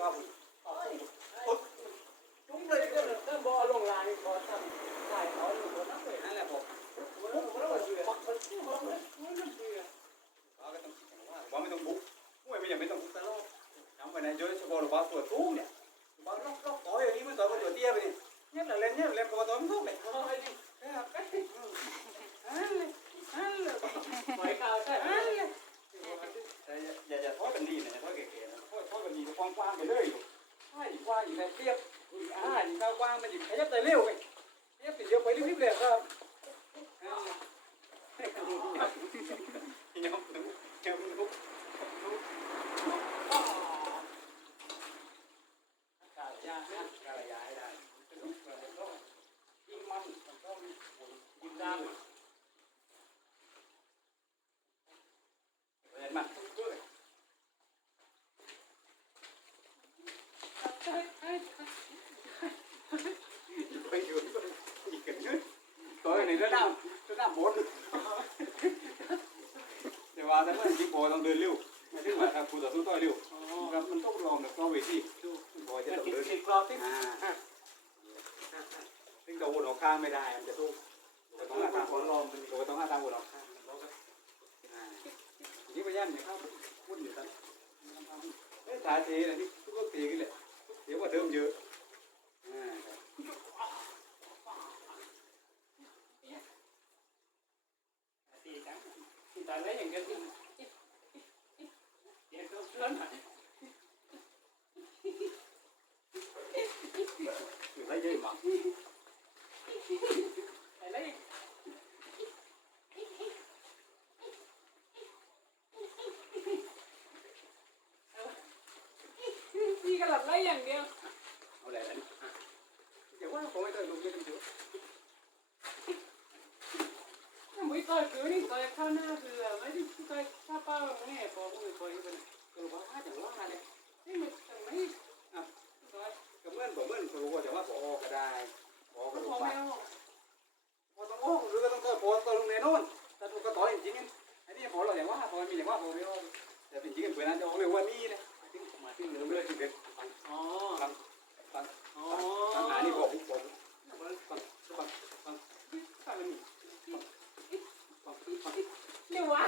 ครับผมจุ้งเลยก็เลยถ้าบอลงลายบอทำลายเขาอยู่บนนั้นเลยนั่นแหละผมปุ๊บแล้วก็เสือปักมันปุ๊บแล้วมันเสือเราก็ต้องคิดกันว่าว่าไม่ต้องบุกมวยไม่ยังไม่ต้องบุกตลอดทำไปไหนโดยเฉพาะเราบ้าตัวทุ่งเนี่ยบ้าล็อกล็อกต่อยอย่างนี้มันต่อยกับตัวเตี้ยไปนี่เนี่ยแหละเล่นเนี่ยเล่นกับตัวมันทุ่งเลยเอาไปดิหอยขาวใช่ไหมแต่อย่าอย่าทอกันดีนะ อดกันดีกว้างๆไปเลยใช่กว้างอยู่ในเทียบอ่าอยู่กว้างมันอยู่ขยับแต่เร็วไปเทียบติดเยวไปรีบๆเลยครับยอมถึงยอมลุก กาญานะ กระยายได้ลุกมันต้องยิงมันมันต้องยิงดำเห็นมันทุกด้วย ไปอยู่ก็อีกกันเยอะ ตัวในระดับระดับบนแต่ว่าแต่เมื่อกี้พอต้องเดินเร็วไม่ถึงว่าครับคุณต่อสู้ต่อยเร็วครับมันต้องลองแบบต้องเวทีพอจะต้องติดเดินติดกรอบที่อ่าซึ่งตัววนออกข้างไม่ได้มันจะสู้ตัวต้องหาทางคนลองตัวต้องหาทางวนออกข้างอ่านี่พยายามอย่าเข้าพูดอยู่ตั้งเอ้ตาเทนะนี่ทุกทีกันเลยเดี๋ยวว่าเดิมเยอะอ่า ตีกัน ตีตาแล้วอย่างเงี้ยตีเดี๋ยวต้องเชื่อหน่อย อยู่ได้เยอะมากอะไรตีกันหลับไรอย่างเดียวเอาแหละนั่นเดี๋ยวว่าผมไม่เคยลงเล่นเยอะไม่ต่อยคือนี่ต่อยข้าวหน้าคือไม่ได้ต่อยข้าวเปล่าแม่พอมือต่อยกันคือว่าแต่ว่าอะไรนี่มันไม่อะต่อยก็เมื่อนผมเมื่อนครูก็จะว่าพอก็ได้พอก็พลองไปไม่าพอต้องอ้หรือก็ต้องต่อยพอต่อยลงในโน่นแต่ถูกก็ต่อยจริงๆอันนี้พอเราอย่างว่าพอมีอย่างว่าพอไม่ว่าแต่จริงๆเพื่อนจะเอาเร็วว่านี่เลยที่มาที่เหนือเลยที่เด็ดฟังอ๋อฟังฟังอ๋อ ฟังหานี่บอกบอกฟังฟังฟังฟังฟังนี่ฟังฟังฟัง เนี่ย วะ